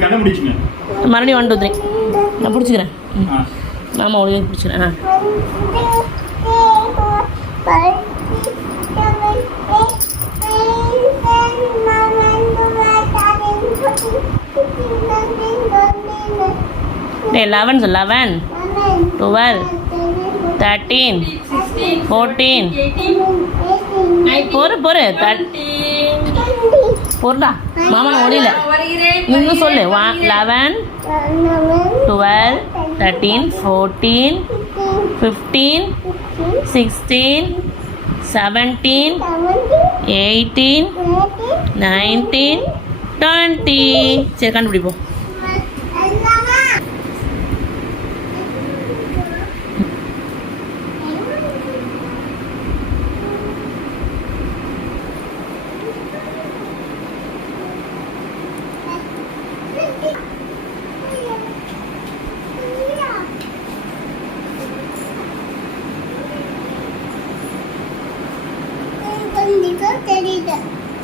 கண்ணை முடிச்சுங்க. மறுபடியும் 1 2 3 நான் பிடிச்சிக்கிறேன். ஆமாம் ஒழுங்காக பிடிச்சிக்கிறேன். டே 11 12 13 14 பொறு பொருடா மாமா ஒளியில இன்னும் சொல்லு 11 12 13 14 15 16 17 18 19 20. சரி கண்டுபிடிப்போம்.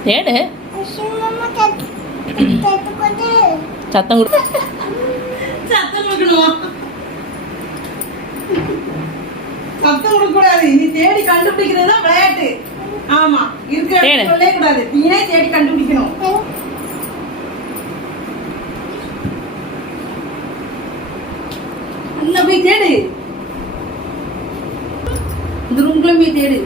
தேடு சத்தம் கொடுக்கணுமா? சத்தம் கொடுக்கூடாது. நீ தேடி கண்டுபிடிக்கிறது தான் விளையாட்டு. ஆமா இருக்கிற சொல்லவே கூடாது. நீயே தேடி கண்டுபிடிக்கணும். அங்க போய் தேடு. இந்த ரூம்குள்ள போய் தேடு.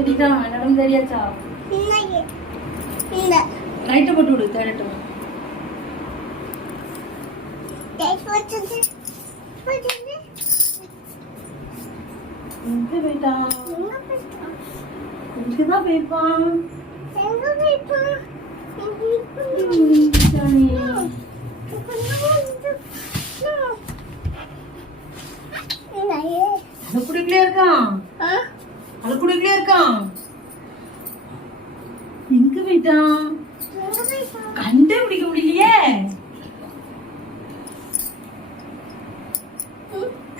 தேடிட்டா இடம் தெரியாச்சா? லைட்டை போட்டு விடு தேடட்டும். எங்க போயிட்டா? இங்கதான் போயிருப்பான். அழுக்குடிக்குள்ளே இருக்கான். அழுக்குடிக்குள்ளே இருக்கான். எங்க போயிட்டான்? கண்டே பிடிக்க முடியலையே.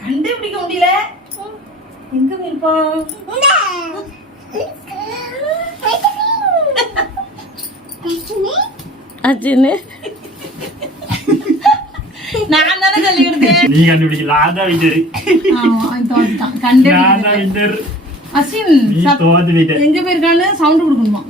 கண்டே பிடிக்க முடியல. எங்க போயிருப்பான்? அச்சின்னு நான் தானே சொல்லி கொடுத்தேன். நீ கண்டுபிடிக்கல. அதான் விட்டரு. கண்டே அசின் எங்க போயிருக்கான்னு சவுண்ட் கொடுக்கணுமா?